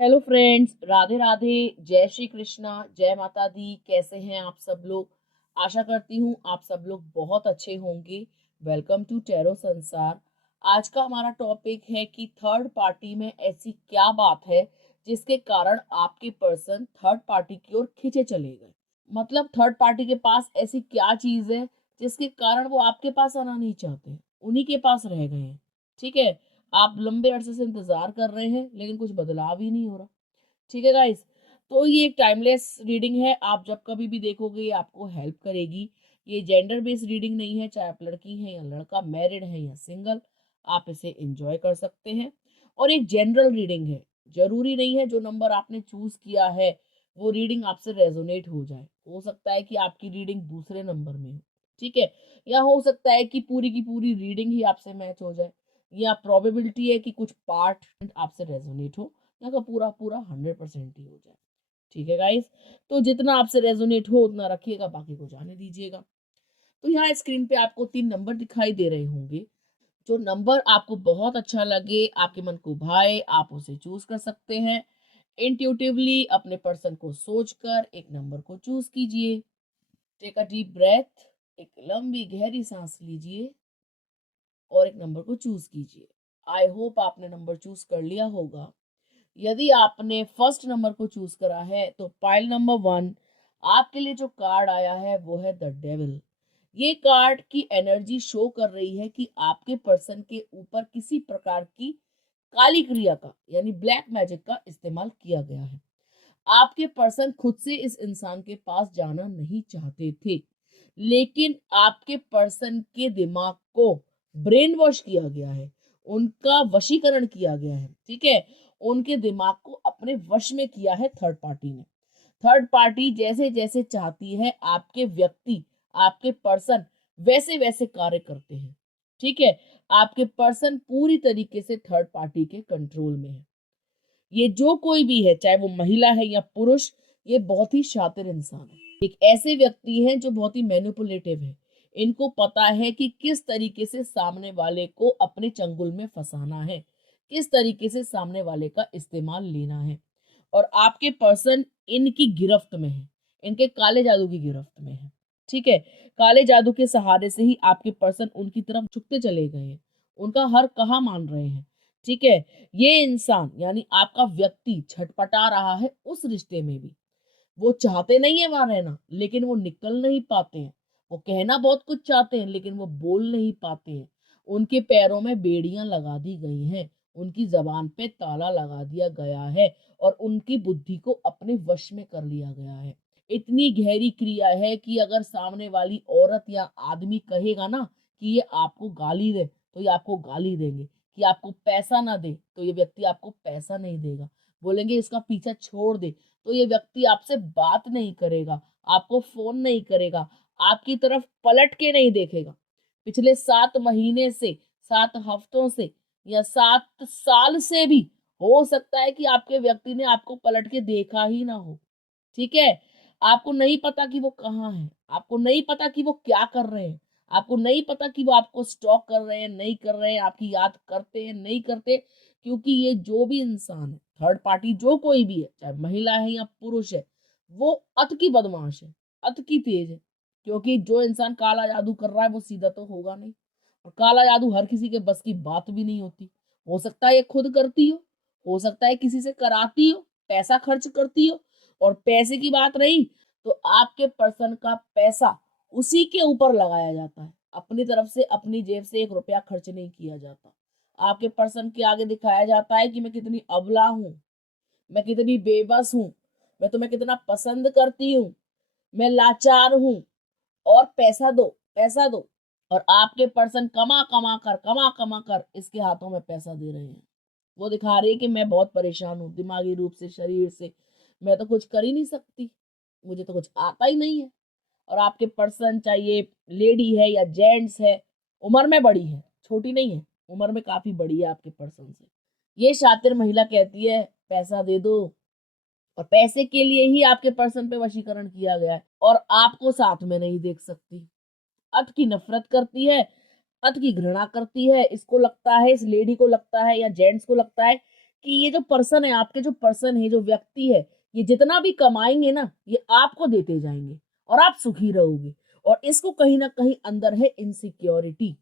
Hello friends, Radhe Radhe. जय श्री कृष्णा, जय माता दी। कैसे हैं आप सब लोग? आशा करती हूँ आप सब लोग बहुत अच्छे होंगे। वेलकम टू टैरो संसार। आज का हमारा टॉपिक है कि थर्ड पार्टी में ऐसी क्या बात है जिसके कारण आपके पर्सन थर्ड पार्टी की ओर खींचे चले गए। मतलब थर्ड पार्टी के पास ऐसी क्या चीज है जिसके कारण वो आपके पास आना नहीं चाहते, उन्हीं के पास रह गए हैं। ठीक है, आप लंबे अरसे से इंतजार कर रहे हैं लेकिन कुछ बदलाव ही नहीं हो रहा। ठीक है गाइस, तो ये एक टाइमलेस रीडिंग है। आप जब कभी भी देखोगे ये आपको हेल्प करेगी। ये जेंडर बेस्ड रीडिंग नहीं है, चाहे आप लड़की हैं या लड़का, मैरिड है या सिंगल, आप इसे एंजॉय कर सकते हैं। और एक जनरल रीडिंग है, जरूरी नहीं है जो नंबर आपने चूज किया है वो रीडिंग आपसे रेजोनेट हो जाए। हो सकता है कि आपकी रीडिंग दूसरे नंबर में हो, ठीक है, या हो सकता है कि पूरी की पूरी रीडिंग ही आपसे मैच हो जाए, या प्रोबेबिलिटी है कि कुछ पार्ट आपसे रेजोनेट हो, या का पूरा पूरा 100% ही हो जाए। ठीक है गाइस, तो जितना आपसे रेजोनेट हो उतना रखिएगा, बाकी को जाने दीजिएगा। तो यहाँ स्क्रीन पे आपको 3 नंबर दिखाई दे रहे होंगे। जो नंबर आपको बहुत अच्छा लगे, आपके मन को भाए, आप उसे चूज कर सकते हैं। इंट्यूटिवली अपने पर्सन को सोचकर एक नंबर को चूज कीजिए। टेक अ डीप ब्रेथ, एक लंबी गहरी सांस लीजिए और एक नंबर को चूज कीजिए। आई होप आपने नंबर चूज कर लिया होगा। यदि आपने फर्स्ट नंबर को चूज करा है तो पाइल नंबर 1, आपके लिए जो कार्ड आया है वो है द डेविल। ये कार्ड की एनर्जी शो कर रही है कि आपके पर्सन के ऊपर किसी प्रकार की काली क्रिया का यानी ब्लैक मैजिक का इस्तेमाल किया गया है। आपके पर्सन खुद से इस इंसान के पास जाना नहीं चाहते थे, लेकिन आपके पर्सन के दिमाग को ब्रेन वॉश किया गया है, उनका वशीकरण किया गया है। ठीक है, उनके दिमाग को अपने वश में किया है थर्ड पार्टी ने। थर्ड पार्टी जैसे जैसे चाहती है आपके व्यक्ति, आपके पर्सन वैसे वैसे कार्य करते हैं। ठीक है, आपके पर्सन पूरी तरीके से थर्ड पार्टी के कंट्रोल में है। ये जो कोई भी है, चाहे वो महिला है या पुरुष, ये बहुत ही शातिर इंसान है। एक ऐसे व्यक्ति हैं जो बहुत ही मैनिपुलेटिव है। इनको पता है कि किस तरीके से सामने वाले को अपने चंगुल में फंसाना है, किस तरीके से सामने वाले का इस्तेमाल लेना है। और आपके पर्सन इनकी गिरफ्त में है, इनके काले जादू की गिरफ्त में है। ठीक है, काले जादू के सहारे से ही आपके पर्सन उनकी तरफ झुकते चले गए हैं, उनका हर कहा मान रहे हैं। ठीक है, ये इंसान यानी आपका व्यक्ति छटपटा रहा है उस रिश्ते में भी। वो चाहते नहीं है वहां रहना, लेकिन वो निकल नहीं पाते हैं। वो कहना बहुत कुछ चाहते हैं लेकिन वो बोल नहीं पाते हैं। उनके पैरों में बेड़ियां लगा दी गई हैं, उनकी जबान पे ताला लगा दिया गया है और उनकी बुद्धि को अपने वश में कर लिया गया है। इतनी गहरी क्रिया है कि अगर सामने वाली औरत या आदमी कहेगा ना कि ये आपको गाली दे, तो ये आपको गाली देंगे। कि आपको पैसा ना दे, तो ये व्यक्ति आपको पैसा नहीं देगा। बोलेंगे इसका पीछा छोड़ दे, तो ये व्यक्ति आपसे बात नहीं करेगा, आपको फोन नहीं करेगा, आपकी तरफ पलट के नहीं देखेगा। पिछले 7 महीने से, 7 हफ्तों से, या 7 साल से भी हो सकता है कि आपके व्यक्ति ने आपको पलट के देखा ही ना हो। ठीक है, आपको नहीं पता कि वो कहाँ है, आपको नहीं पता कि वो क्या कर रहे हैं, आपको नहीं पता कि वो आपको स्टॉक कर रहे हैं नहीं कर रहे हैं, आपकी याद करते हैं नहीं करते। क्योंकि ये जो भी इंसान है, थर्ड पार्टी जो कोई भी है, चाहे महिला है या पुरुष है, वो अत की बदमाश है, अत की तेज है। क्योंकि जो इंसान काला जादू कर रहा है वो सीधा तो होगा नहीं, और काला जादू हर किसी के बस की बात भी नहीं होती। हो सकता है ये खुद करती हो सकता है किसी से कराती हो, पैसा खर्च करती हो। और पैसे की बात रही तो आपके पर्सन का पैसा उसी के ऊपर लगाया जाता है, अपनी तरफ से अपनी जेब से 1 रुपया खर्च नहीं किया जाता। आपके पर्सन के आगे दिखाया जाता है कि मैं कितनी अबला हूँ, मैं कितनी बेबस हूँ, मैं तुम्हें कितना पसंद करती हूँ, मैं लाचार हूँ, और पैसा दो, पैसा दो। और आपके पर्सन कमा कमा कर इसके हाथों में पैसा दे रहे हैं। वो दिखा रही है कि मैं बहुत परेशान हूँ, दिमागी रूप से, शरीर से, मैं तो कुछ कर ही नहीं सकती, मुझे तो कुछ आता ही नहीं है। और आपके पर्सन, चाहिए लेडी है या जेंट्स है, उम्र में बड़ी है, छोटी नहीं है, उम्र में काफी बड़ी है आपके पर्सन से। ये शातिर महिला कहती है पैसा दे दो, और पैसे के लिए ही आपके पर्सन पे वशीकरण किया गया है, और आपको साथ में नहीं देख सकती। अत की नफरत करती है, अत की घृणा करती है। इसको लगता है, इस लेडी को लगता है या जेंट्स को लगता है कि ये जो पर्सन है, आपके जो पर्सन है, जो व्यक्ति है, ये जितना भी कमाएंगे ना, ये आपको देते जाएंगे और आप सुखी रहोगे। और इसको कहीं ना कहीं अंदर है इनसिक्योरिटी।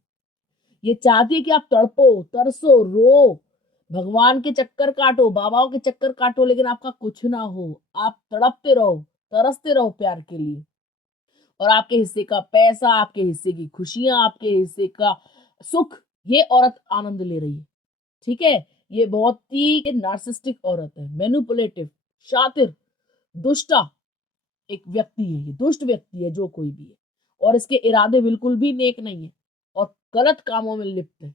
ये चाहती है कि आप तड़पो, तरसो, रो, भगवान के चक्कर काटो, बाबाओं के चक्कर काटो, लेकिन आपका कुछ ना हो। आप तड़पते रहो, तरसते रहो प्यार के लिए, और आपके हिस्से का पैसा, आपके हिस्से की खुशियां, आपके हिस्से का सुख, ये औरत आनंद ले रही है। ठीक है। ये बहुत ही नार्सिस्टिक औरत है, मैनिपुलेटिव, शातिर, दुष्टा एक व्यक्ति है। ये दुष्ट व्यक्ति है जो कोई भी है, और इसके इरादे बिल्कुल भी नेक नहीं है, और गलत कामों में लिप्त है।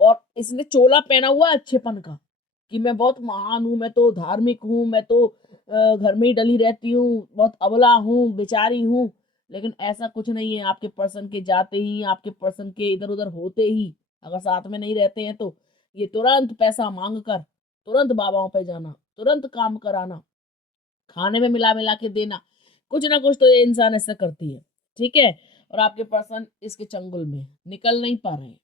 और इसने चोला पहना हुआ है अच्छेपन का, कि मैं बहुत महान हूं, मैं तो धार्मिक हूं, मैं तो घर में ही डली रहती हूँ, बहुत अबला हूँ, बेचारी हूँ। लेकिन ऐसा कुछ नहीं है। आपके पर्सन के जाते ही, आपके पर्सन के इधर उधर होते ही, अगर साथ में नहीं रहते हैं, तो ये तुरंत पैसा मांग कर, तुरंत बाबाओं पे जाना, तुरंत काम कराना, खाने में मिला मिला के देना, कुछ ना कुछ तो ये इंसान ऐसा करती है। ठीक है। और आपके पर्सन इसके चंगुल में निकल नहीं पा रहे हैं।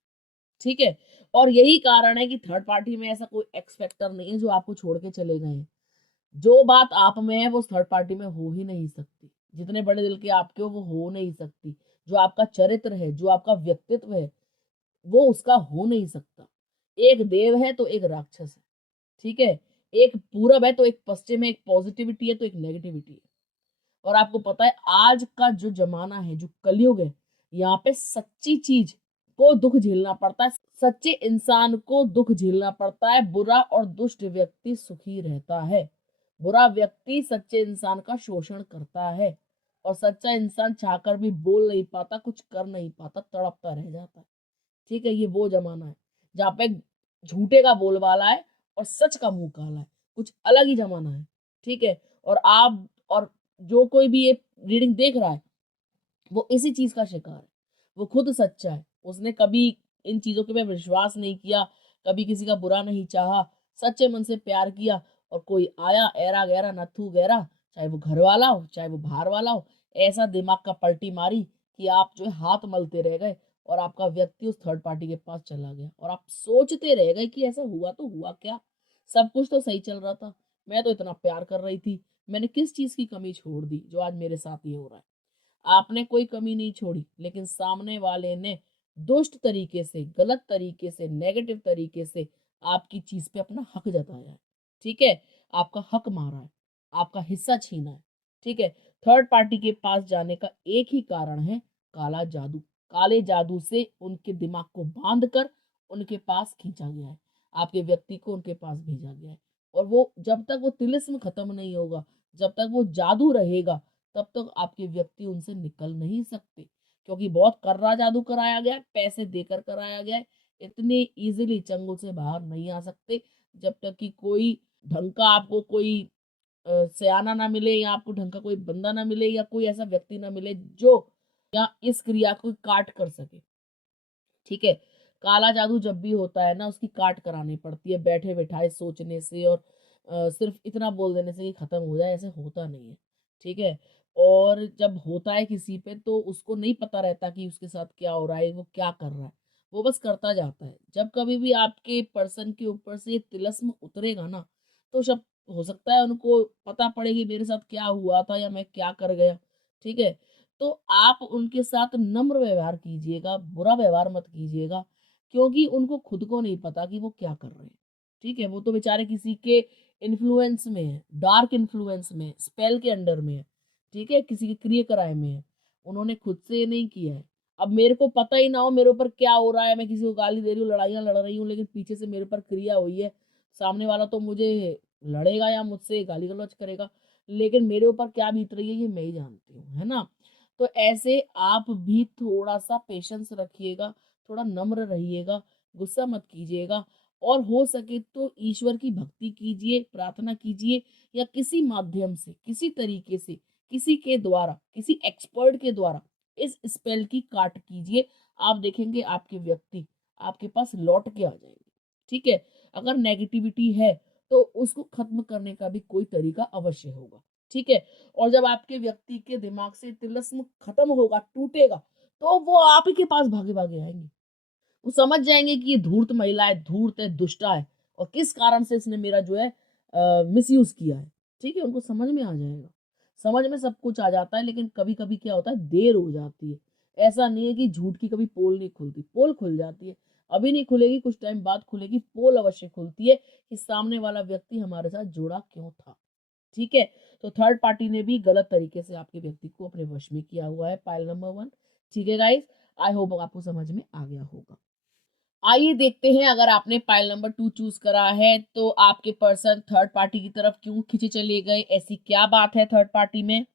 ठीक है। और यही कारण है कि थर्ड पार्टी में ऐसा कोई एक्स फैक्टर नहीं है जो आपको छोड़ के चले गए हैं। जो बात आप में है वो थर्ड पार्टी में हो ही नहीं सकती। जितने बड़े दिल के आपके वो नहीं सकती। जो आपका चरित्र है, जो आपका व्यक्तित्व है, वो उसका हो नहीं सकता। एक देव है तो एक राक्षस है। ठीक है। एक पूरब है तो एक पश्चिम है, एक पॉजिटिविटी है तो एक नेगेटिविटी है। और आपको पता है आज का जो जमाना है, जो कलयुग है, यहाँ पे सच्ची चीज को दुख झेलना पड़ता है, सच्चे इंसान को दुख झेलना पड़ता है। बुरा और दुष्ट व्यक्ति सुखी रहता है। बुरा व्यक्ति सच्चे इंसान का शोषण करता है, और सच्चा इंसान चाहकर भी बोल नहीं पाता, कुछ कर नहीं पाता, तड़पता रह जाता है। ठीक है। ये वो जमाना है जहाँ पे झूठे का बोलबाला है और सच का मुंह काला है। कुछ अलग ही जमाना है। ठीक है। और आप और जो कोई भी ये रीडिंग देख रहा है, वो इसी चीज का शिकार है। वो खुद सच्चा है, उसने कभी इन चीजों के पे विश्वास नहीं किया, कभी किसी का बुरा नहीं चाहा, सच्चे मन से प्यार किया। और कोई आया ऐरा गैरा नथु गैरा, चाहे वो घर वाला हो चाहे वो बाहर वाला हो, ऐसा दिमाग का पलटी मारी कि आप जो है हाथ मलते रह गए, और आपका व्यक्ति उस थर्ड पार्टी के पास चला गया, और आप सोचते रह गए कि ऐसा हुआ तो हुआ क्या, सब कुछ तो सही चल रहा था, मैं तो इतना प्यार कर रही थी, मैंने किस चीज की कमी छोड़ दी जो आज मेरे साथ ये हो रहा है। आपने कोई कमी नहीं छोड़ी, लेकिन सामने वाले ने दुष्ट तरीके से, गलत तरीके से, नेगेटिव तरीके से आपकी चीज पे अपना हक जताया है। ठीक है। आपका हक मारा है, आपका हिस्सा छीना है। ठीक है। थर्ड पार्टी के पास जाने का एक ही कारण है, काला जादू। काले जादू से उनके दिमाग को बांध कर उनके पास खींचा गया है, आपके व्यक्ति को उनके पास भेजा गया है। और वो जब तक वो तिलिस्म खत्म नहीं होगा, जब तक वो जादू रहेगा, तब तक आपके व्यक्ति उनसे निकल नहीं सकते, क्योंकि बहुत कर्रा जादू कराया गया है, पैसे देकर कराया गया है। इतने इजीली चंगुल से बाहर नहीं आ सकते जब तक कि कोई ढंग का आपको कोई सयाना ना मिले, या आपको ढंग का कोई बंदा ना मिले, या कोई ऐसा व्यक्ति ना मिले जो या इस क्रिया को काट कर सके। ठीक है। काला जादू जब भी होता है ना, उसकी काट करानी पड़ती है, बैठे बैठाए सोचने से, और सिर्फ इतना बोल देने से कि खत्म हो जाए, ऐसे होता नहीं है। ठीक है। और जब होता है किसी पे, तो उसको नहीं पता रहता कि उसके साथ क्या हो रहा है, वो क्या कर रहा है, वो बस करता जाता है। जब कभी भी आपके पर्सन के ऊपर से ये तिलस्म उतरेगा ना, तो सब हो सकता है उनको पता पड़े कि मेरे साथ क्या हुआ था या मैं क्या कर गया। ठीक है। तो आप उनके साथ नम्र व्यवहार कीजिएगा, बुरा व्यवहार मत कीजिएगा, क्योंकि उनको खुद को नहीं पता कि वो क्या कर रहे हैं। ठीक है। वो तो बेचारे किसी के इन्फ्लुएंस में है, डार्क इन्फ्लुएंस में, स्पेल के अंडर में है। ठीक है। किसी के क्रिया कराए में है, उन्होंने खुद से ये नहीं किया है। अब मेरे को पता ही ना हो मेरे ऊपर क्या हो रहा है, मैं किसी को गाली दे रही हूँ, लड़ाइयाँ लड़ रही हूँ, लेकिन पीछे से मेरे ऊपर क्रिया हुई है, सामने वाला तो मुझे लड़ेगा या मुझसे गाली गलौज करेगा, लेकिन मेरे ऊपर क्या बीत रही है ये मैं ही जानती हूँ, है ना। तो ऐसे आप भी थोड़ा सा पेशेंस रखिएगा, थोड़ा नम्र रहिएगा, गुस्सा मत कीजिएगा, और हो सके तो ईश्वर की भक्ति कीजिए, प्रार्थना कीजिए, या किसी माध्यम से, किसी तरीके से, किसी के द्वारा, किसी एक्सपर्ट के द्वारा इस स्पेल की काट कीजिए। आप देखेंगे आपके व्यक्ति आपके पास लौट के आ जाएंगे। ठीक है। अगर नेगेटिविटी है तो उसको खत्म करने का भी कोई तरीका अवश्य होगा। ठीक है। और जब आपके व्यक्ति के दिमाग से तिलस्म खत्म होगा, टूटेगा, तो वो आप ही के पास भागे भागे आएंगे। वो समझ जाएंगे कि ये धूर्त महिला है, धूर्त है, दुष्टा है, और किस कारण से इसने मेरा जो है मिसयूज किया है। ठीक है, उनको समझ में आ जाएगा। समझ में सब कुछ आ जाता है, लेकिन कभी कभी क्या होता है, देर हो जाती है। ऐसा नहीं है कि झूठ की कभी पोल नहीं खुलती, पोल खुल जाती है। अभी नहीं खुलेगी, कुछ टाइम बाद खुलेगी, पोल अवश्य खुलती है कि सामने वाला व्यक्ति हमारे साथ जुड़ा क्यों था। ठीक है, तो थर्ड पार्टी ने भी गलत तरीके से आपके व्यक्ति को अपने वश में किया हुआ है, पाइल नंबर 1। ठीक है गाइस, आई होप आपको समझ में आ गया होगा। आइए देखते हैं, अगर आपने पाइल नंबर 2 चूज करा है तो आपके पर्सन थर्ड पार्टी की तरफ क्यों खींचे चले गए, ऐसी क्या बात है थर्ड पार्टी में।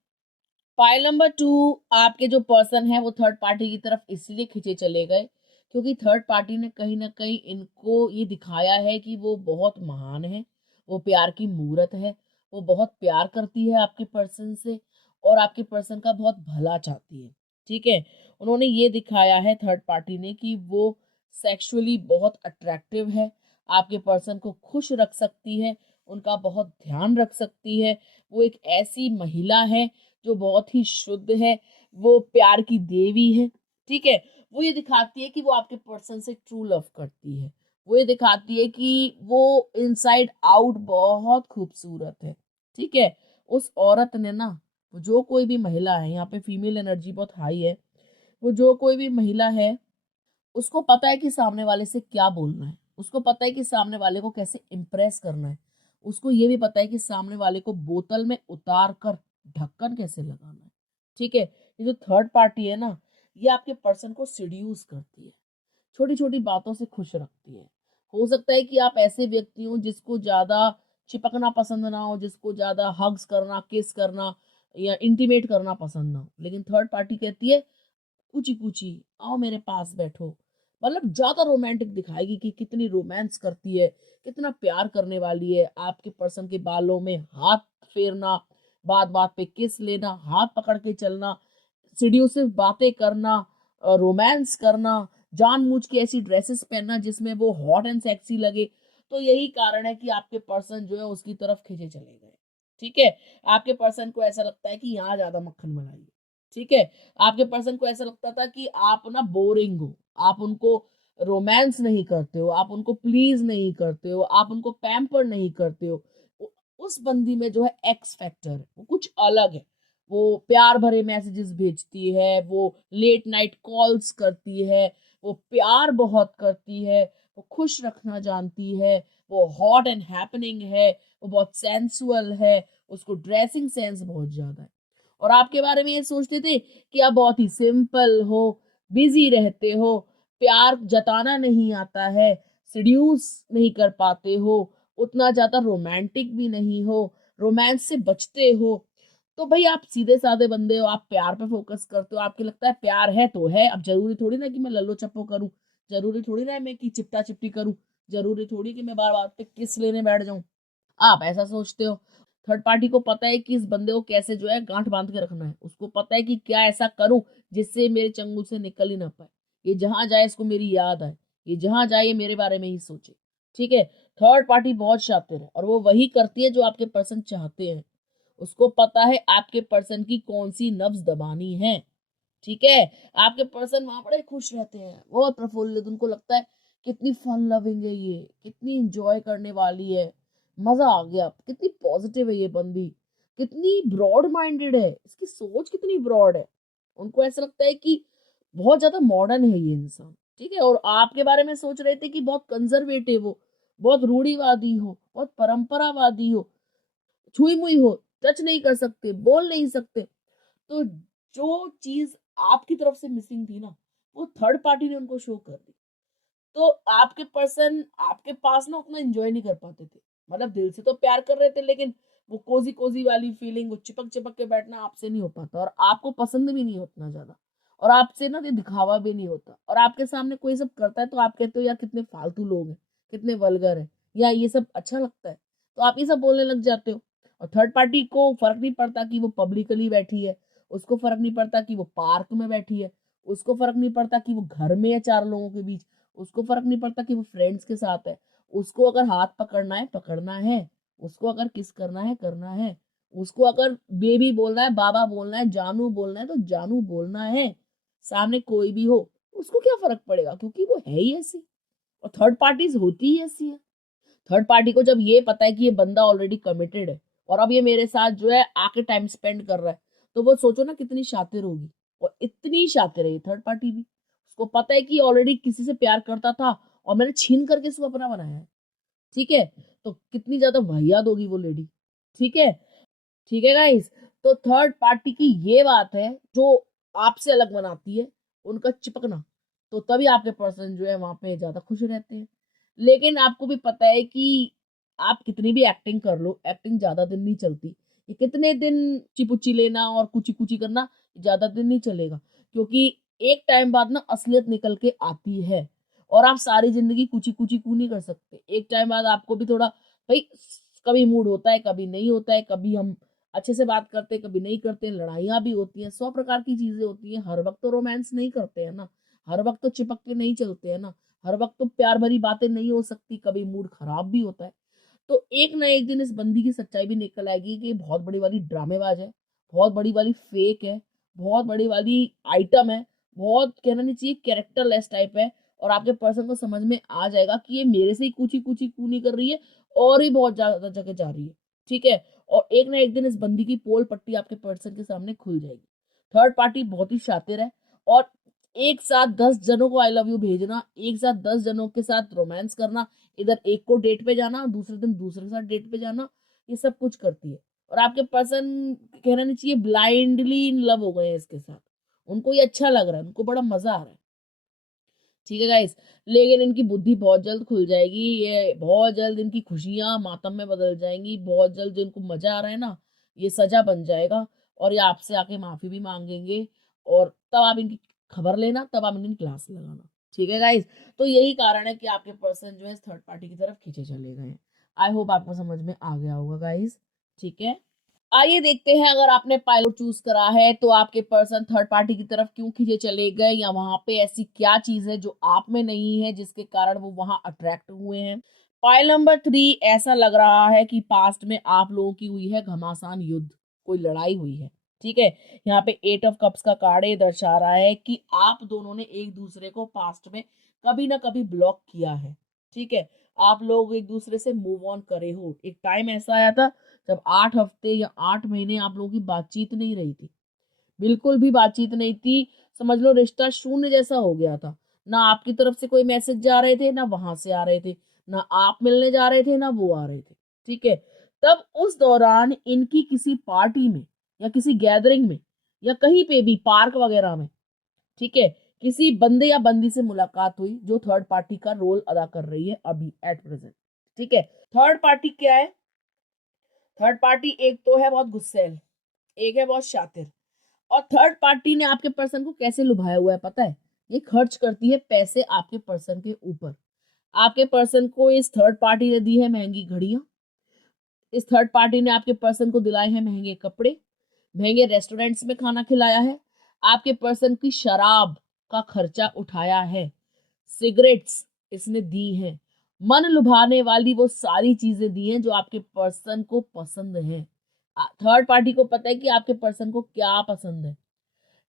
पाइल नंबर 2, आपके जो पर्सन है वो थर्ड पार्टी की तरफ इसलिए खींचे चले गए क्योंकि थर्ड पार्टी ने कहीं ना कहीं इनको ये दिखाया है कि वो बहुत महान है, वो प्यार की मूरत है, वो बहुत प्यार करती है आपके पर्सन से और आपके पर्सन का बहुत भला चाहती है। ठीक है, उन्होंने ये दिखाया है थर्ड पार्टी ने कि वो सेक्सुअली बहुत अट्रैक्टिव है, आपके पर्सन को खुश रख सकती है, उनका बहुत ध्यान रख सकती है। वो एक ऐसी महिला है जो बहुत ही शुद्ध है, वो प्यार की देवी है। ठीक है, वो ये दिखाती है कि वो आपके पर्सन से ट्रू लव करती है। वो ये दिखाती है कि वो इनसाइड आउट बहुत खूबसूरत है। ठीक है, उस औरत ने ना, जो कोई भी महिला है, यहाँ पे फीमेल एनर्जी बहुत हाई है, वो जो कोई भी महिला है उसको पता है कि सामने वाले से क्या बोलना है, उसको पता है कि सामने वाले को कैसे इम्प्रेस करना है, उसको ये भी पता है कि सामने वाले को बोतल में उतार कर ढक्कन कैसे लगाना है। ठीक है, ये जो थर्ड पार्टी है ना, ये आपके पर्सन को सिड्यूस करती है, छोटी छोटी बातों से खुश रखती है। हो सकता है कि आप ऐसे व्यक्ति हो जिसको ज्यादा चिपकना पसंद ना हो, जिसको ज्यादा हग्स करना, किस करना या इंटीमेट करना पसंद ना हो, लेकिन थर्ड पार्टी कहती है पूछी पूछी आओ मेरे पास बैठो। मतलब ज्यादा रोमांटिक दिखाएगी कि कितनी रोमांस करती है, कितना प्यार करने वाली है। आपके पर्सन के बालों में हाथ फेरना, बात बात पे किस लेना, हाथ पकड़ के चलना, सीढ़ियों बातें करना, रोमांस करना, जानबूझ के ऐसी ड्रेसेस पहनना जिसमें वो हॉट एंड सेक्सी लगे। तो यही कारण है कि आपके पर्सन जो है उसकी तरफ खींचे चले गए। ठीक है, आपके पर्सन को ऐसा लगता है कि यहाँ ज्यादा मक्खन मलाई है। ठीक है, आपके पर्सन को ऐसा लगता था कि आप ना बोरिंग हो, आप उनको रोमांस नहीं करते हो, आप उनको प्लीज नहीं करते हो, आप उनको पैम्पर नहीं करते हो। उस बंदी में जो है एक्स फैक्टर है, वो कुछ अलग है। वो प्यार भरे मैसेजेस भेजती है, वो लेट नाइट कॉल्स करती है, वो प्यार बहुत करती है, वो खुश रखना जानती है, वो हॉट एंड हैपनिंग है, वो बहुत सेंसुअल है, उसको ड्रेसिंग सेंस बहुत ज्यादा है। और आपके बारे में ये सोचते थे कि आप बहुत ही सिंपल हो, बिजी रहते हो, प्यार जताना नहीं आता है, सीड्यूस नहीं कर पाते हो, उतना ज्यादा रोमांटिक भी नहीं हो, रोमांस से बचते हो। तो भाई आप सीधे साधे बंदे हो, आप प्यार पे फोकस करते हो, आपको लगता है प्यार है तो है। अब जरूरी थोड़ी ना कि मैं लल्लो चप्पो करूं, जरूरी थोड़ी ना है मैं कि चिपटा चिपटी करूं, जरूरी थोड़ी कि मैं बार बार पे किस लेने बैठ जाऊं। आप ऐसा सोचते हो। थर्ड पार्टी को पता है कि इस बंदे को कैसे जो है गांठ बांध के रखना है, उसको पता है कि क्या ऐसा करूं जिससे मेरे चंगुल से निकल ही ना पाए, ये जहां जाए इसको मेरी याद आए, ये जहां जाए ये मेरे बारे में ही सोचे। ठीक है, थर्ड पार्टी बहुत शातिर है और वो वही करती है जो आपके पर्सन चाहते हैं। उसको पता है आपके पर्सन की कौन सी नब्ज दबानी है। ठीक है, आपके पर्सन वहां बड़े खुश रहते हैं, बहुत प्रफुल्लित, उनको लगता है कितनी फन लविंग है ये, कितनी इंजॉय करने वाली है, मजा आ गया, कितनी पॉजिटिव है ये बंदी, कितनी ब्रॉड माइंडेड है, इसकी सोच कितनी ब्रॉड है। उनको ऐसा लगता है कि बहुत ज्यादा मॉडर्न है ये इंसान। ठीक है, और आपके बारे में सोच रहे थे कि बहुत कंजर्वेटिव हो, बहुत रूढ़िवादी हो, बहुत परंपरावादी हो, छुई मुई हो, टच नहीं कर सकते, बोल नहीं सकते। तो जो चीज आपकी तरफ से मिसिंग थी ना, वो थर्ड पार्टी ने उनको शो कर दी। तो आपके पर्सन आपके पास ना उतना एंजॉय नहीं कर पाते थे। मतलब दिल से तो प्यार कर रहे थे, लेकिन वो कोजी कोजी वाली फीलिंग, वो चिपक चिपक के बैठना आपसे नहीं हो पाता, और आपको पसंद भी नहीं उतना ज्यादा, और आपसे ना ये दिखावा भी नहीं होता, और आपके सामने कोई सब करता है तो आप कहते हो यार कितने फालतू लोग हैं, कितने वल्गर है, या ये सब अच्छा लगता है, तो आप ये सब बोलने लग जाते हो। और थर्ड पार्टी को फर्क नहीं पड़ता कि वो पब्लिकली बैठी है, उसको फर्क नहीं पड़ता कि वो पार्क में बैठी है, उसको फर्क नहीं पड़ता कि वो घर में है चार लोगों के बीच, उसको फर्क नहीं पड़ता कि वो फ्रेंड्स के साथ है। उसको अगर हाथ पकड़ना है पकड़ना है, उसको अगर किस करना है करना है, उसको अगर बेबी बोलना है, बाबा बोलना है, जानू बोलना है तो जानू बोलना है। सामने कोई भी हो, उसको क्या फर्क पड़ेगा, क्योंकि वो है ही ऐसी, और थर्ड पार्टीज होती ही ऐसी है। थर्ड पार्टी को जब ये पता है कि ये बंदा ऑलरेडी कमिटेड है और अब ये मेरे साथ जो है आके टाइम स्पेंड कर रहा है, तो वो सोचो ना कितनी शातिर होगी। और इतनी शातिर है ये थर्ड पार्टी भी, उसको पता है कि ऑलरेडी किसी से प्यार करता था और मैंने छीन करके इसको अपना बनाया है। ठीक है, तो कितनी ज्यादा वाहियात होगी वो लेडी। ठीक है, ठीक है गाइस। तो थर्ड पार्टी की ये बात है जो आपसे अलग बनाती है, उनका चिपकना। तो तभी आपके पर्सन जो है वहां पे ज्यादा खुश रहते हैं। लेकिन आपको भी पता है कि आप कितनी भी एक्टिंग कर लो, एक्टिंग ज्यादा दिन नहीं चलती। ये कितने दिन चिपुची लेना और कुची कुची करना ज्यादा दिन नहीं चलेगा, क्योंकि एक टाइम बाद ना असलियत निकल के आती है। और आप सारी जिंदगी कुची कुची कू नहीं कर सकते। एक टाइम बाद आपको भी थोड़ा, भाई कभी मूड होता है, कभी नहीं होता है, कभी हम अच्छे से बात करते हैं, कभी नहीं करते हैं, लड़ाइयाँ भी होती हैं, 100 प्रकार की चीजें होती हैं। हर वक्त तो रोमांस नहीं करते हैं ना, हर वक्त तो चिपक के नहीं चलते हैं ना, हर वक्त तो प्यार भरी बातें नहीं हो सकती, कभी मूड खराब भी होता है। तो एक ना एक दिन इस बंदी की सच्चाई भी निकल आएगी कि ये बहुत बड़ी वाली ड्रामेबाज है, बहुत बड़ी वाली फेक है, बहुत बड़ी वाली आइटम है, बहुत कहना नहीं चाहिए कैरेक्टर लेस टाइप है। और आपके पर्सन को समझ में आ जाएगा कि ये मेरे से ही कुछ ही कू नहीं कर रही है और ही बहुत ज्यादा जगह जा रही है। ठीक है, और एक ना एक दिन इस बंदी की पोल पट्टी आपके पर्सन के सामने खुल जाएगी। थर्ड पार्टी बहुत ही शातिर है और एक साथ 10 जनों को आई लव यू भेजना, एक साथ 10 जनों के साथ रोमांस करना, इधर एक को डेट पे जाना, दूसरे दिन दूसरे के साथ डेट पे जाना, ये सब कुछ करती है। और आपके पर्सन कहना नहीं चाहिए ब्लाइंडली इन लव हो गए हैं इसके साथ, उनको ये अच्छा लग रहा है, उनको बड़ा मजा आ रहा है। ठीक है गाइस, लेकिन इनकी बुद्धि बहुत जल्द खुल जाएगी, ये बहुत जल्द इनकी खुशियां मातम में बदल जाएंगी, बहुत जल्द जो इनको मजा आ रहा है ना, ये सजा बन जाएगा। और ये आपसे आके माफी भी मांगेंगे और तब आप इनकी खबर लेना, तब आप इनकी क्लास लगाना। ठीक है गाइस, तो यही कारण है कि आपके पर्सन जो है थर्ड पार्टी की तरफ खींचे चले गए हैं। आई होप आपको समझ में आ गया होगा गाइस। ठीक है, आइए देखते हैं, अगर आपने पायलट चूज करा है तो आपके पर्सन थर्ड पार्टी की तरफ क्यों खींचे चले गए, या वहां पे ऐसी क्या चीज है जो आप में नहीं है जिसके कारण वो वहां अट्रैक्ट हुए हैं। पाइल नंबर 3, ऐसा लग रहा है कि पास्ट में आप लोगों की हुई है घमासान युद्ध, कोई लड़ाई हुई है। ठीक है, यहाँ पे 8 ऑफ कप्स का कार्ड ये दर्शा रहा है कि आप दोनों ने एक दूसरे को पास्ट में कभी ना कभी ब्लॉक किया है। ठीक है, आप लोग एक दूसरे से मूव ऑन करे हो। एक टाइम ऐसा आया था जब 8 हफ्ते या 8 महीने आप लोगों की बातचीत नहीं रही थी, बिल्कुल भी बातचीत नहीं थी। समझ लो रिश्ता शून्य जैसा हो गया था। ना आपकी तरफ से कोई मैसेज जा रहे थे, ना वहां से आ रहे थे, ना आप मिलने जा रहे थे, ना वो आ रहे थे। ठीक है, तब उस दौरान इनकी किसी पार्टी में या किसी गैदरिंग में या कहीं पे भी पार्क वगैरह में, ठीक है, किसी बंदे या बंदी से मुलाकात हुई जो थर्ड पार्टी का रोल अदा कर रही है अभी एट प्रेजेंट। ठीक है, थर्ड पार्टी क्या है? थर्ड पार्टी एक तो है बहुत गुस्सैल, एक है बहुत शातिर। और थर्ड पार्टी ने आपके पर्सन को कैसे लुभाया हुआ है पता है? ये खर्च करती है पैसे आपके पर्सन के ऊपर। आपके पर्सन को इस थर्ड पार्टी ने दी है महंगी घड़ियां, इस थर्ड पार्टी ने आपके पर्सन को दिलाए हैं महंगे कपड़े, महंगे रेस्टोरेंट्स में खाना खिलाया है, आपके पर्सन की शराब का खर्चा उठाया है, सिगरेट्स इसने दी हैं, मन लुभाने वाली वो सारी चीजें दी हैं जो आपके पर्सन को पसंद है। थर्ड पार्टी को पता है कि आपके पर्सन को क्या पसंद है।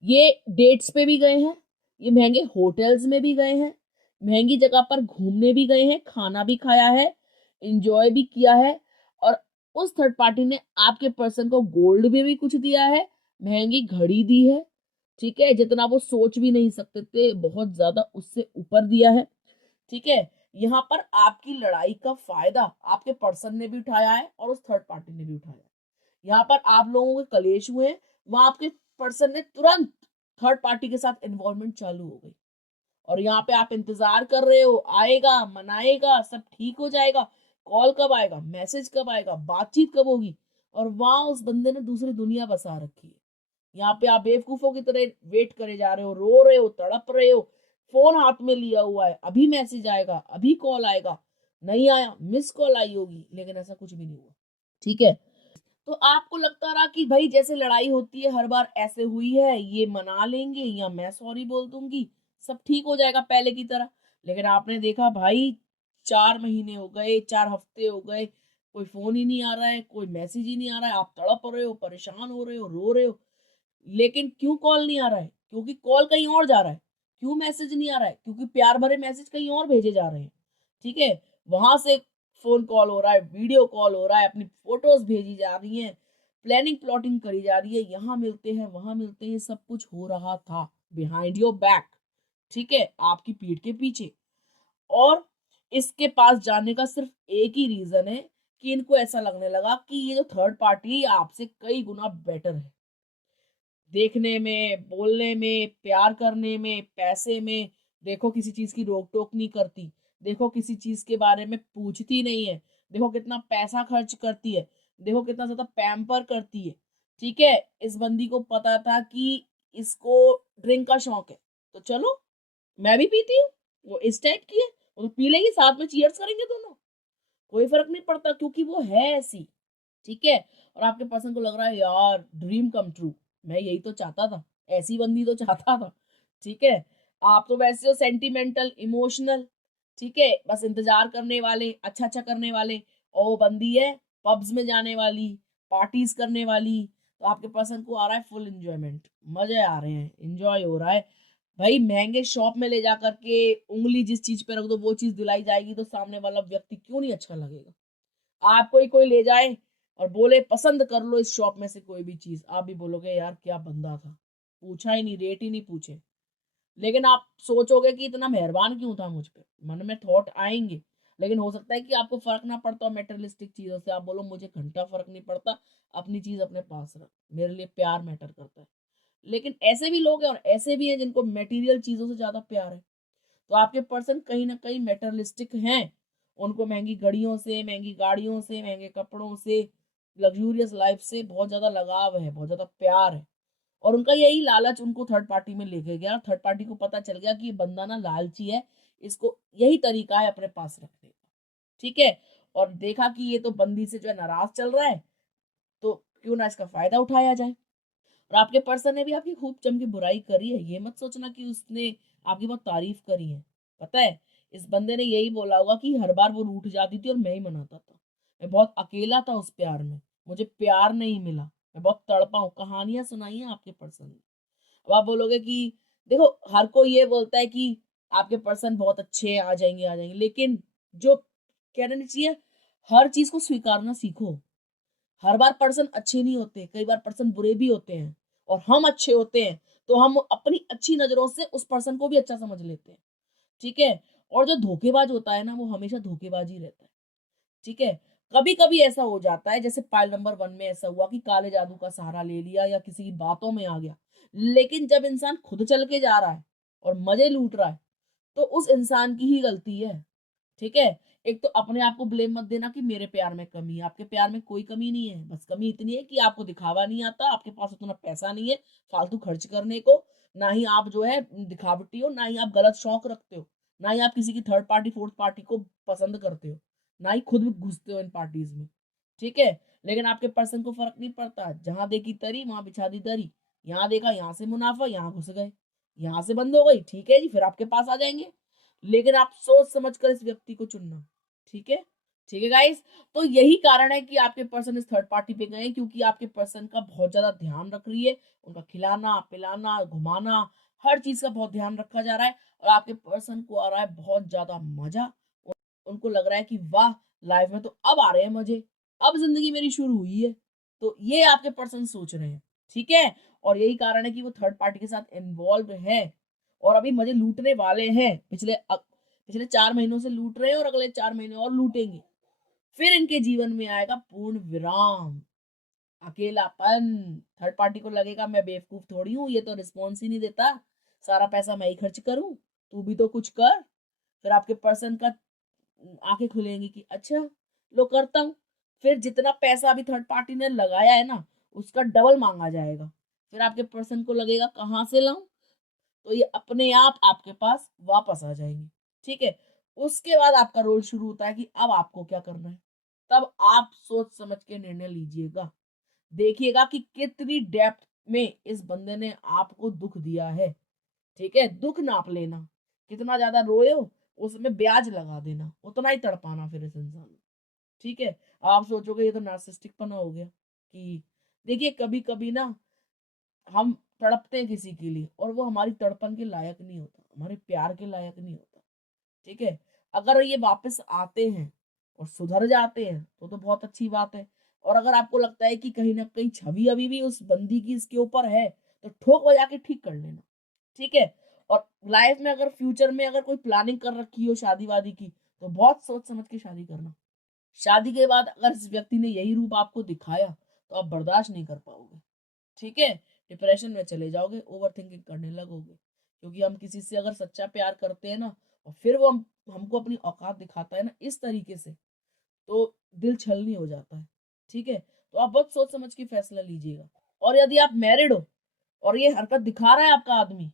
ये डेट्स पे भी गए हैं, ये महंगे होटल्स में भी गए हैं, महंगी जगह पर घूमने भी गए हैं, खाना भी खाया है, एंजॉय भी किया है। और उस थर्ड पार्टी ने आपके पर्सन को गोल्ड में भी कुछ दिया है, महंगी घड़ी दी है। ठीक है, जितना वो सोच भी नहीं सकते थे, बहुत ज्यादा उससे ऊपर दिया है। ठीक है, यहाँ पर आपकी लड़ाई का फायदा आपके पर्सन ने भी उठाया है और उस थर्ड पार्टी ने भी उठाया है। यहाँ पर आप लोगों के कलेश हुए हैं, वहां आपके पर्सन ने तुरंत थर्ड पार्टी के साथ इन्वॉल्वमेंट चालू हो गई। और यहाँ पे आप इंतजार कर रहे हो, आएगा, मनाएगा, सब ठीक हो जाएगा, कॉल कब आएगा, मैसेज कब आएगा, बातचीत कब होगी। और वहां उस बंदे ने दूसरी दुनिया बसा रखी है। यहाँ पे आप बेवकूफों की तरह वेट करे जा रहे हो, रो रहे हो, तड़प रहे हो, फोन हाथ में लिया हुआ है, अभी मैसेज आएगा, अभी कॉल आएगा, नहीं आया, मिस कॉल आई होगी, लेकिन ऐसा कुछ भी नहीं हुआ। ठीक है, तो आपको लगता रहा कि भाई जैसे लड़ाई होती है हर बार ऐसे हुई है, ये मना लेंगे या मैं सॉरी बोल दूंगी, सब ठीक हो जाएगा पहले की तरह। लेकिन आपने देखा भाई 4 महीने हो गए, 4 हफ्ते हो गए, कोई फोन ही नहीं आ रहा है, कोई मैसेज ही नहीं आ रहा है, आप तड़प रहे हो, परेशान हो रहे हो, रो रहे हो। लेकिन क्यों कॉल नहीं आ रहा है? क्योंकि कॉल कहीं और जा रहा है। क्यों मैसेज नहीं आ रहा है? क्योंकि प्यार भरे मैसेज कहीं और भेजे जा रहे हैं। ठीक है, वहां से फोन कॉल हो रहा है, वीडियो कॉल हो रहा है, अपनी फोटोज भेजी जा रही हैं, प्लानिंग प्लॉटिंग करी जा रही है, यहाँ मिलते हैं वहां मिलते हैं, सब कुछ हो रहा था बिहाइंड योर बैक, ठीक है, आपकी पीठ के पीछे। और इसके पास जाने का सिर्फ एक ही रीजन है कि इनको ऐसा लगने लगा कि ये जो थर्ड पार्टी आपसे कई गुना बेटर है, देखने में, बोलने में, प्यार करने में, पैसे में। देखो किसी चीज की रोक टोक नहीं करती, देखो किसी चीज के बारे में पूछती नहीं है, देखो कितना पैसा खर्च करती है, देखो कितना ज्यादा पैम्पर करती है। ठीक है, इस बंदी को पता था कि इसको ड्रिंक का शौक है, तो चलो मैं भी पीती हूँ, वो इस टाइप की है, वो तो पी लेगी, साथ में चीयर्स करेंगे दोनों, कोई फर्क नहीं पड़ता क्योंकि वो है ऐसी। ठीक है, और आपके पर्सन को लग रहा है यार ड्रीम कम ट्रू, मैं यही तो चाहता था, ऐसी बंदी तो चाहता था। ठीक है, आप तो वैसे हो सेंटिमेंटल इमोशनल, ठीक है, बस इंतजार करने वाले, अच्छा अच्छा करने वाले, और वो बंदी है पब्स में जाने वाली, पार्टीज करने वाली। तो आपके पर्सन को आ रहा है फुल एंजॉयमेंट, मजे आ रहे हैं, एंजॉय हो रहा है। भाई महंगे शॉप में ले जा करके उंगली जिस चीज पे रख दो वो चीज दिलाई जाएगी तो सामने वाला व्यक्ति क्यों नहीं अच्छा लगेगा। आपको ही कोई ले जाए और बोले पसंद कर लो इस शॉप में से कोई भी चीज, आप भी बोलोगे यार क्या बंदा था, पूछा ही नहीं, रेट ही नहीं पूछे। लेकिन आप सोचोगे कि इतना मेहरबान क्यों था मुझ पे, मन में थॉट आएंगे। लेकिन हो सकता है कि आपको फर्क ना पड़ता हो मेटेरियलिस्टिक चीजों से, आप बोलो मुझे घंटा फर्क नहीं पड़ता, अपनी चीज अपने पास रख, मेरे लिए प्यार मैटर करता है। लेकिन ऐसे भी लोग हैं और ऐसे भी हैं जिनको मटेरियल चीजों से ज्यादा प्यार है। तो आपके पर्सन कहीं ना कहीं मेटरलिस्टिक हैं, उनको महंगी घड़ियों से, महंगी गाड़ियों से, महंगे कपड़ों से, लग्जूरियस लाइफ से बहुत ज्यादा लगाव है, बहुत ज्यादा प्यार है। और उनका यही लालच उनको थर्ड पार्टी में लेके गया, थर्ड पार्टी को पता चल गया कि ये बंदा ना लालची है, इसको यही तरीका है अपने पास रखने का। ठीक है, और देखा कि ये तो बंदी से जो है नाराज चल रहा है, तो क्यों ना इसका फायदा उठाया जाए। और आपके पर्सन ने भी आपकी खूब जम के बुराई करी है, ये मत सोचना कि उसने आपकी बहुत तारीफ करी है। पता है, इस बंदे ने यही बोला होगा कि हर बार वो रूठ जाती थी और मैं ही मनाता था, मैं बहुत अकेला था उस प्यार में, मुझे प्यार नहीं मिला, मैं बहुत तड़पा हूँ। कहानियां सुनाई हैं आपके पर्सन ने। अब आप बोलोगे कि देखो हर कोई ये बोलता है कि आपके पर्सन बहुत अच्छे हैं, आ जाएंगे आ जाएंगे, लेकिन जो कहना नहीं चाहिए, हर चीज को स्वीकारना सीखो। हर बार पर्सन अच्छे नहीं होते, कई बार पर्सन बुरे भी होते हैं, और हम अच्छे होते हैं तो हम अपनी अच्छी नजरों से उस पर्सन को भी अच्छा समझ लेते हैं। ठीक है, और जो धोखेबाज होता है ना वो हमेशा धोखेबाज ही रहता है। ठीक है, कभी कभी ऐसा हो जाता है जैसे पाइल नंबर 1 में ऐसा हुआ कि काले जादू का सहारा ले लिया या किसी की बातों में आ गया। लेकिन जब इंसान खुद चल के जा रहा है और मजे लूट रहा है तो उस इंसान की ही गलती है। ठीक है, एक तो अपने आप को ब्लेम मत देना कि मेरे प्यार में कमी है, आपके प्यार में कोई कमी नहीं है, बस कमी इतनी है कि आपको दिखावा नहीं आता, आपके पास उतना पैसा नहीं है फालतू खर्च करने को, ना ही आप जो है दिखावटी हो, ना ही आप गलत शौक रखते हो, ना ही आप किसी की थर्ड पार्टी फोर्थ पार्टी को पसंद करते हो, ना ही खुद भी घुसते हो इन पार्टीज में। ठीक है, लेकिन आपके पर्सन को फर्क नहीं पड़ता, जहां देखी तरी वहां बिछा दी दरी, यहाँ देखा यहाँ से मुनाफा, यहाँ घुस गए, यहाँ से बंद हो गई, ठीक है जी, फिर आपके पास आ जाएंगे। लेकिन आप सोच समझ कर इस व्यक्ति को चुनना। ठीक है, ठीक है गाइस, तो यही कारण है कि आपके पर्सन इस थर्ड पार्टी पे गए, क्योंकि आपके पर्सन का बहुत ज्यादा ध्यान रख रही है, उनका खिलाना पिलाना घुमाना हर चीज का बहुत ध्यान रखा जा रहा है, और आपके पर्सन को आ रहा है बहुत ज्यादा मजा। उनको लग रहा है कि वाह, लाइफ में तो अब आ रहे हैं मजे, अब जिंदगी मेरी शुरू हुई है। तो ये आपके पर्सन सोच रहे हैं। ठीक है, और यही कारण है कि वो थर्ड पार्टी के साथ इन्वॉल्व है और अभी मजे लूटने वाले हैं। पिछले 4 महीनों से लूट रहे हैं और अगले 4 महीने और लूटेंगे। फिर इनके जीवन में आएगा पूर्ण विराम, अकेलापन। थर्ड पार्टी को लगेगा मैं बेवकूफ थोड़ी हूँ, ये तो रिस्पॉन्स ही नहीं देता, सारा पैसा मैं ही खर्च करूं, तू भी तो कुछ कर। फिर आपके पर्सन का आंखें खुलेंगी कि अच्छा लो करता हूँ। फिर जितना पैसा अभी थर्ड पार्टी ने लगाया है ना उसका डबल मांगा जाएगा। फिर आपके पर्सन को लगेगा कहाँ से लाऊं, तो ये अपने आप आपके पास वापस आ जाएंगे। ठीक है, उसके बाद आपका रोल शुरू होता है कि अब आपको क्या करना है। तब आप सोच समझ के निर्णय लीजिएगा, देखिएगा कि कितनी डेप्थ में इस बंदे ने आपको दुख दिया है। ठीक है, दुख नाप लेना, कितना ज्यादा रोए हो उसमें ब्याज लगा देना, उतना ही तड़पाना फिर इस इंसान को। ठीक है, आप सोचोगे ये तो नार्सिसिस्टिक पना हो गया कि देखिए कभी कभी ना हम तड़पते हैं किसी के लिए और वो हमारी तड़पन के लायक नहीं होता, हमारे प्यार के लायक नहीं होता। ठीक है, अगर ये वापस आते हैं और सुधर जाते हैं तो बहुत अच्छी बात है। और अगर आपको लगता है कि कहीं ना कहीं छवि अभी भी उस बंदी की इसके ऊपर है, तो ठोक बजा के ठीक कर लेना, ठीक है। और लाइफ में अगर फ्यूचर में अगर कोई प्लानिंग कर रखी हो शादी वादी की, तो बहुत सोच समझ के शादी करना। शादी के बाद अगर इस व्यक्ति ने यही रूप आपको दिखाया, तो आप बर्दाश्त नहीं कर पाओगे, ठीक है। डिप्रेशन में चले जाओगे, ओवर थिंकिंग करने लगोगे। क्योंकि हम किसी से अगर सच्चा प्यार करते हैं ना, और फिर वो हमको अपनी औकात दिखाता है ना इस तरीके से, तो दिल छलनी हो जाता है, ठीक है। तो आप बहुत सोच समझ के फैसला लीजिएगा। और यदि आप मैरिड हो और ये हरकत दिखा रहा है आपका आदमी,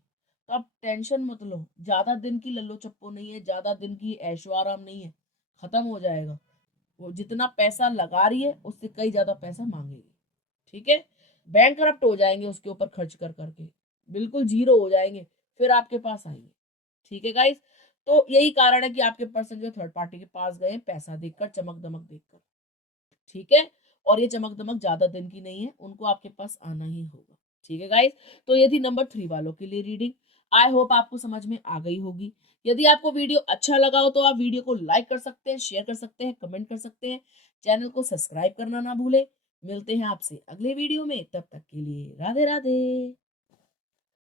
तो आप टेंशन मत लो। ज्यादा दिन की लल्लो चप्पो नहीं है, ज्यादा दिन की ऐशो आराम नहीं है, खत्म हो जाएगा। वो जितना पैसा लगा रही है उससे कई ज्यादा पैसा मांगेगी, ठीक है। बैंक करप्ट हो जाएंगे उसके ऊपर खर्च कर करके, बिल्कुल जीरो हो जाएंगे, फिर आपके पास आएंगे, ठीक है गाइस। तो यही कारण है कि आपके पर्सन जो थर्ड पार्टी के पास गए पैसा देखकर, चमक दमक देखकर, ठीक है। और ये चमक दमक ज्यादा दिन की नहीं है, उनको आपके पास आना ही होगा, ठीक है गाइस। तो ये थी नंबर 3 वालों के लिए रीडिंग। आई होप आपको समझ में आ गई होगी। यदि आपको वीडियो अच्छा लगा हो तो आप वीडियो को लाइक कर सकते हैं, शेयर कर सकते हैं, कमेंट कर सकते हैं। चैनल को सब्सक्राइब करना ना भूले। मिलते हैं आपसे अगले वीडियो में, तब तक के लिए राधे राधे।